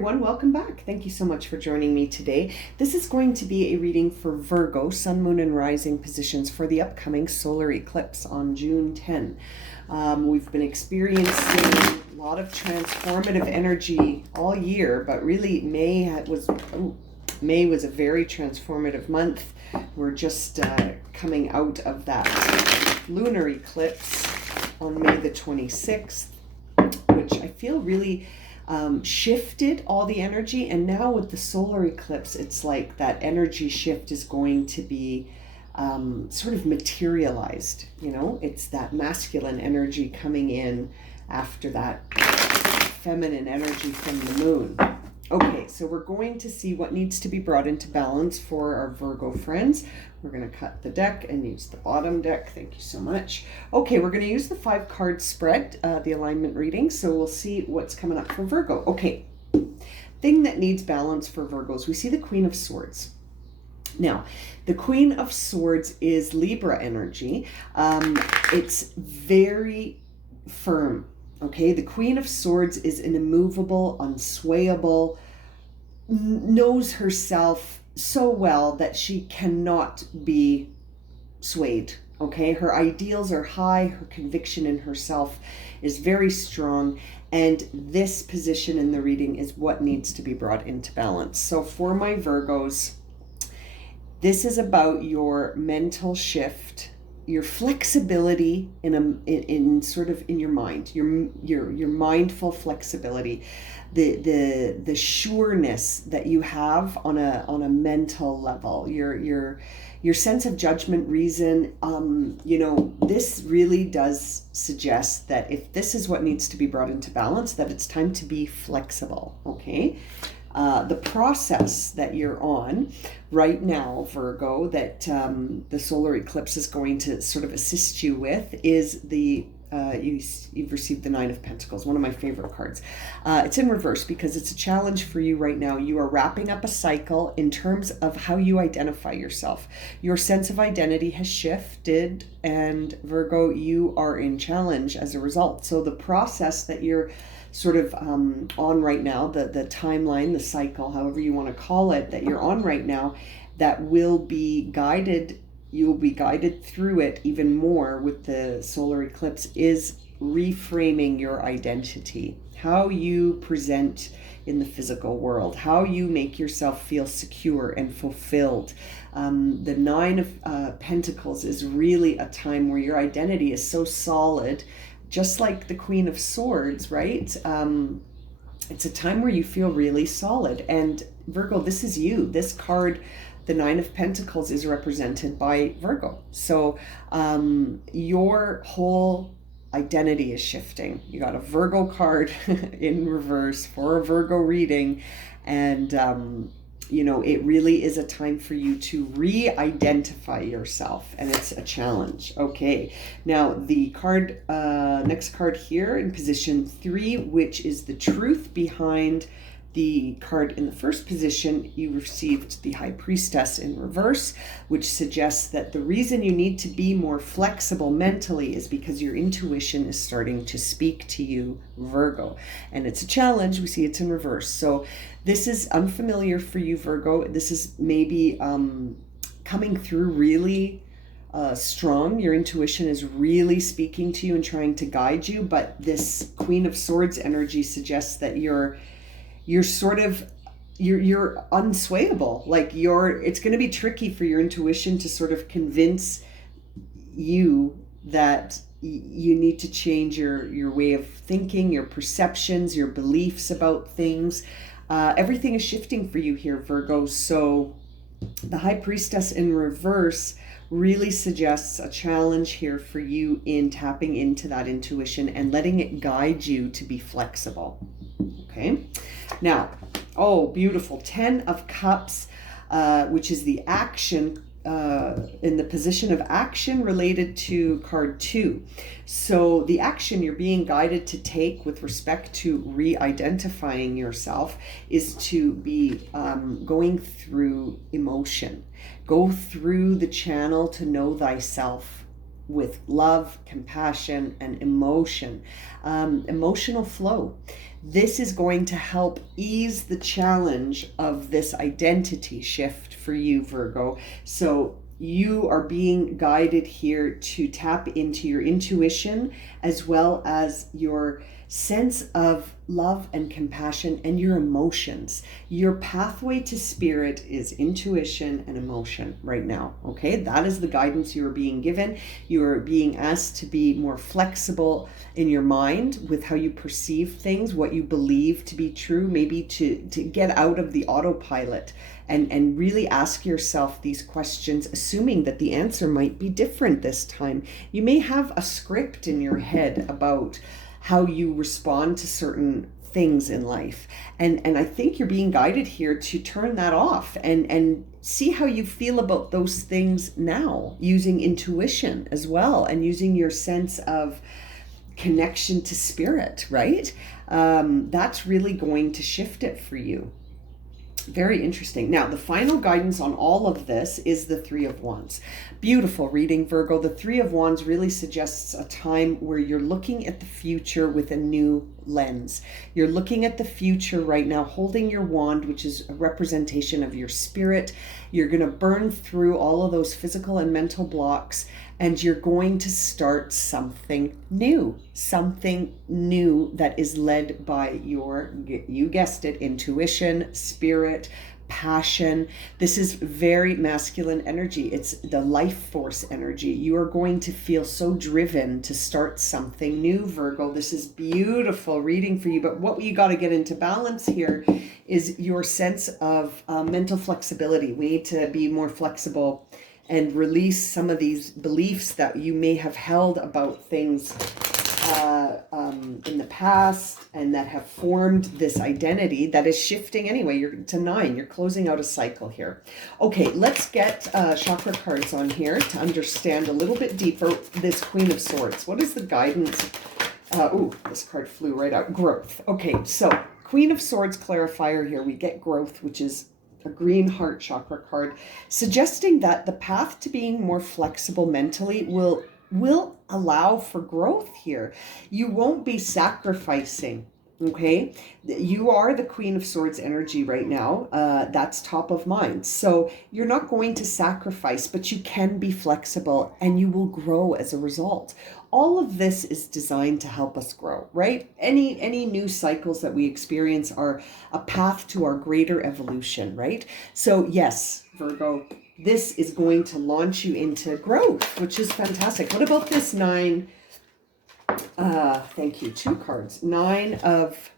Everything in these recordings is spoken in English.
everyone, welcome back. Thank you so much for joining me today. This is going to be a reading for Virgo, Sun, Moon, and Rising positions for the upcoming solar eclipse on June 10. We've been experiencing a lot of transformative energy all year, but really May was a very transformative month. We're just coming out of that lunar eclipse on May the 26th, which I feel really shifted all the energy. And now with the solar eclipse, it's like that energy shift is going to be sort of materialized. You know, it's that masculine energy coming in after that feminine energy from the moon. Okay, so we're going to see what needs to be brought into balance for our Virgo friends. We're going to cut the deck and use the bottom deck. Thank you so much. Okay, we're going to use the 5-card spread, the alignment reading. So we'll see what's coming up for Virgo. Okay, thing that needs balance for Virgos. We see the Queen of Swords. Now, the Queen of Swords is Libra energy. It's very firm. Okay, the Queen of Swords is an immovable, unswayable, knows herself so well that she cannot be swayed. Okay, her ideals are high, her conviction in herself is very strong, and this position in the reading is what needs to be brought into balance. So for my Virgos, this is about your mental shift, your flexibility in sort of in your mind, your mindful flexibility, the sureness that you have on a mental level, your sense of judgment, reason. You know, this really does suggest that if this is what needs to be brought into balance, that it's time to be flexible. Okay. The process that you're on right now, Virgo, that the solar eclipse is going to sort of assist you with is the you've received the 9 of Pentacles, one of my favorite cards. It's in reverse because it's a challenge for you right now. You are wrapping up a cycle in terms of how you identify yourself. Your sense of identity has shifted, and Virgo, you are in challenge as a result. So the process that you're sort of on right now, the timeline, the cycle, however you want to call it, that you're on right now, that will be guided, you'll be guided through it even more with the solar eclipse, is reframing your identity, how you present in the physical world, how you make yourself feel secure and fulfilled. The 9 of Pentacles is really a time where your identity is so solid, just like the Queen of Swords, right? It's a time where you feel really solid. And Virgo, this is you. This card, the 9 of Pentacles, is represented by Virgo. So your whole identity is shifting. You got a Virgo card in reverse for a Virgo reading. And you know, it really is a time for you to re-identify yourself, and it's a challenge. Okay, now the card, next card here in position 3, which is the truth behind the card in the first position, you received the High Priestess in reverse, which suggests that the reason you need to be more flexible mentally is because your intuition is starting to speak to you, Virgo. And it's a challenge. We see it's in reverse. So this is unfamiliar for you, Virgo. This is maybe coming through really strong. Your intuition is really speaking to you and trying to guide you. But this Queen of Swords energy suggests that you're sort of, you're unswayable. Like it's going to be tricky for your intuition to sort of convince you that you need to change your way of thinking, your perceptions, your beliefs about things. Everything is shifting for you here, Virgo. So the High Priestess in reverse really suggests a challenge here for you in tapping into that intuition and letting it guide you to be flexible. Okay. Now, oh, beautiful. 10 of Cups, which is the action, in the position of action related to card 2. So the action you're being guided to take with respect to re-identifying yourself is to be going through emotion. Go through the channel to know thyself with love, compassion, and emotion, emotional flow. This is going to help ease the challenge of this identity shift for you, Virgo. So you are being guided here to tap into your intuition as well as your sense of love and compassion and your emotions. Your pathway to spirit is intuition and emotion right now. Okay, that is the guidance you are being given. You are being asked to be more flexible in your mind with how you perceive things, what you believe to be true, maybe to get out of the autopilot and really ask yourself these questions, assuming that the answer might be different this time. You may have a script in your head about how you respond to certain things in life. And I think you're being guided here to turn that off and see how you feel about those things now, using intuition as well and using your sense of connection to spirit, right? That's really going to shift it for you. Very interesting. Now, the final guidance on all of this is the Three of Wands. Beautiful reading, Virgo. The Three of Wands really suggests a time where you're looking at the future with a new lens. You're looking at the future right now, holding your wand, which is a representation of your spirit. You're going to burn through all of those physical and mental blocks, and you're going to start something new that is led by your, you guessed it, intuition, spirit, passion. This is very masculine energy. It's the life force energy. You are going to feel so driven to start something new, Virgo. This is beautiful reading for you. But what you got to get into balance here is your sense of mental flexibility. We need to be more flexible and release some of these beliefs that you may have held about things in the past and that have formed this identity that is shifting anyway. You're to 9. You're closing out a cycle here. Okay, let's get chakra cards on here to understand a little bit deeper this Queen of Swords. What is the guidance? This card flew right out. Growth. Okay, so Queen of Swords clarifier here. We get growth, which is a green heart chakra card, suggesting that the path to being more flexible mentally will allow for growth here. You won't be sacrificing, okay? You are the Queen of Swords energy right now. That's top of mind. So you're not going to sacrifice, but you can be flexible and you will grow as a result. All of this is designed to help us grow, right? Any new cycles that we experience are a path to our greater evolution, right? So yes, Virgo, this is going to launch you into growth, which is fantastic. What about this 9? Thank you. 2 cards. 9 of...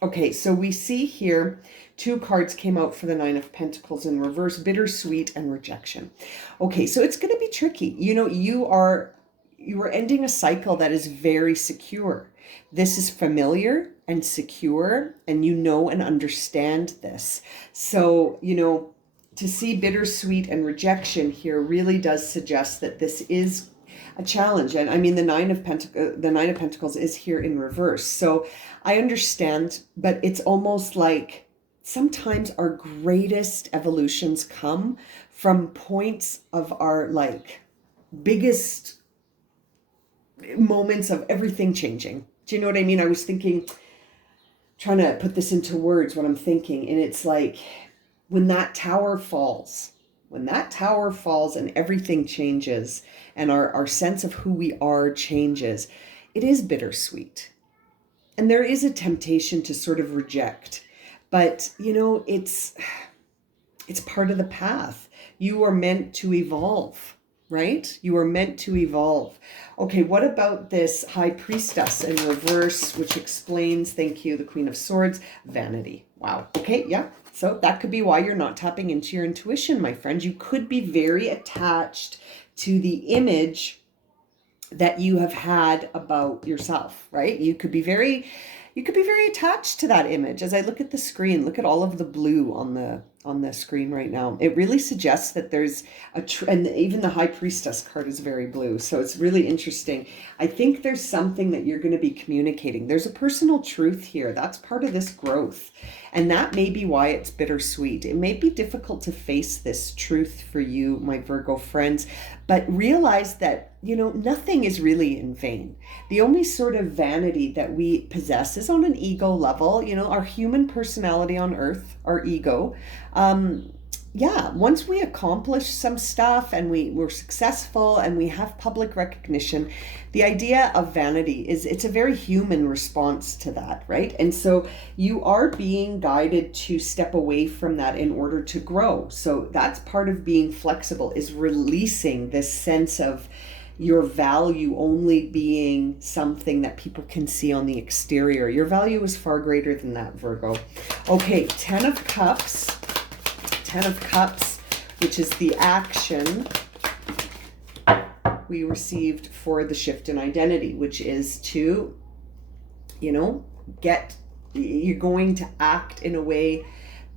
Okay, so we see here 2 cards came out for the 9 of Pentacles in reverse, bittersweet and rejection. Okay, so it's going to be tricky. You know, you are ending a cycle that is very secure. This is familiar and secure, and you know and understand this. So, you know, to see bittersweet and rejection here really does suggest that this is a challenge. And I mean, the 9 of Pentacles is here in reverse. So I understand, but it's almost like sometimes our greatest evolutions come from points of our like biggest moments of everything changing. Do you know what I mean? I was thinking, trying to put this into words, what I'm thinking. And it's like when that tower falls and everything changes and our sense of who we are changes, it is bittersweet. And there is a temptation to sort of reject. But, you know, it's part of the path. You are meant to evolve, right? You are meant to evolve. Okay, what about this High Priestess in reverse, which explains, thank you, the Queen of Swords, vanity. Wow. Okay, yeah. So that could be why you're not tapping into your intuition, my friend. You could be very attached to the image that you have had about yourself, right? You could be very attached to that image. As I look at the screen, look at all of the blue on the screen right now. It really suggests that there's and even the High Priestess card is very blue. So it's really interesting. I think there's something that you're going to be communicating. There's a personal truth here. That's part of this growth. And that may be why it's bittersweet. It may be difficult to face this truth for you, my Virgo friends, but realize that nothing is really in vain. The only sort of vanity that we possess is on an ego level, our human personality on earth, our ego. Yeah, once we accomplish some stuff and we're successful and we have public recognition, the idea of vanity it's a very human response to that, right? And so you are being guided to step away from that in order to grow. So that's part of being flexible, is releasing this sense of your value only being something that people can see on the exterior. Your value is far greater than that, Virgo. Okay, 10 of Cups. 10 of Cups, which is the action we received for the shift in identity, which is to, you're going to act in a way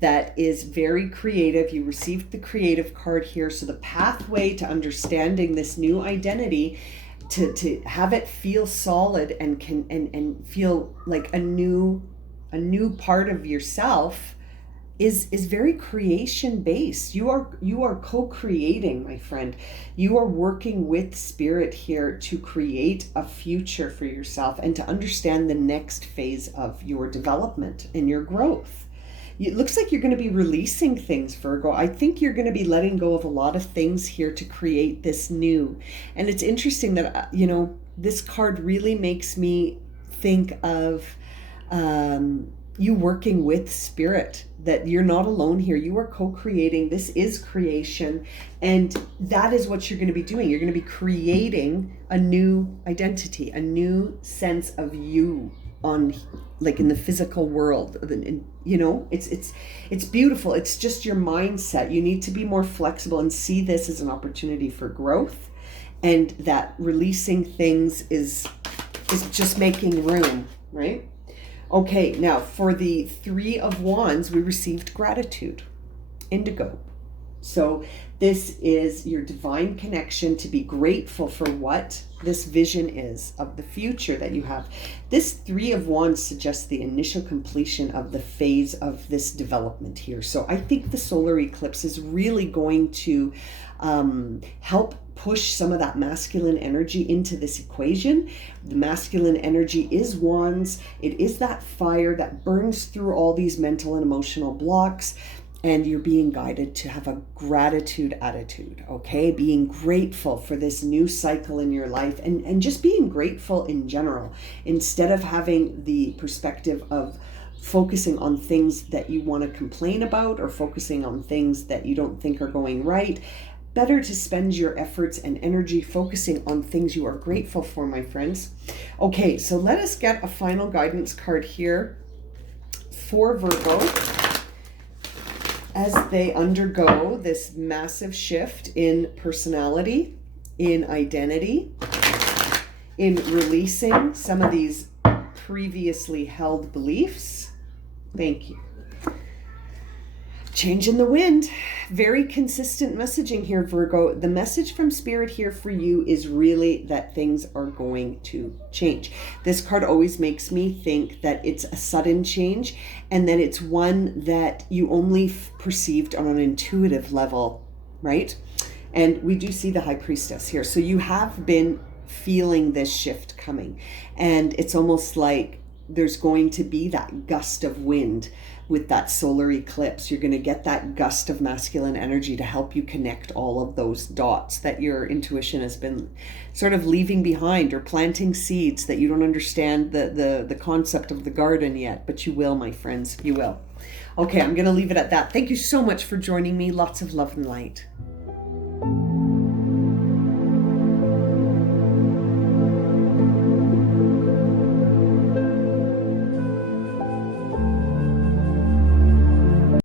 that is very creative. You received the creative card here. So the pathway to understanding this new identity, to have it feel solid and feel like a new part of yourself, is very creation based. You are co-creating, my friend. You are working with spirit here to create a future for yourself and to understand the next phase of your development and your growth. It looks like you're going to be releasing things, Virgo. I think you're going to be letting go of a lot of things here to create this new. And it's interesting that, this card really makes me think of you working with spirit, that you're not alone here. You are co-creating. This is creation. And that is what you're going to be doing. You're going to be creating a new identity, a new sense of you on, like, in the physical world. It's beautiful. It's just your mindset. You need to be more flexible and see this as an opportunity for growth, and that releasing things is just making room, right? Okay, now for the 3 of Wands, we received gratitude, indigo. So this is your divine connection to be grateful for what this vision is of the future that you have. This 3 of Wands suggests the initial completion of the phase of this development here. So I think the solar eclipse is really going to help push some of that masculine energy into this equation. The masculine energy is Wands. It is that fire that burns through all these mental and emotional blocks. And you're being guided to have a gratitude attitude, okay? Being grateful for this new cycle in your life, and just being grateful in general, instead of having the perspective of focusing on things that you want to complain about or focusing on things that you don't think are going right. Better to spend your efforts and energy focusing on things you are grateful for, my friends. Okay, so let us get a final guidance card here for Virgo as they undergo this massive shift in personality, in identity, in releasing some of these previously held beliefs. Thank you. Change in the wind. Very consistent messaging here, Virgo. The message from Spirit here for you is really that things are going to change. This card always makes me think that it's a sudden change, and that it's one that you only perceived on an intuitive level, right? And we do see the High Priestess here. So you have been feeling this shift coming, and it's almost like there's going to be that gust of wind with that solar eclipse. You're going to get that gust of masculine energy to help you connect all of those dots that your intuition has been sort of leaving behind, or planting seeds that you don't understand the concept of the garden yet, but you will, my friends, you will. Okay, I'm going to leave it at that. Thank you so much for joining me. Lots of love and light.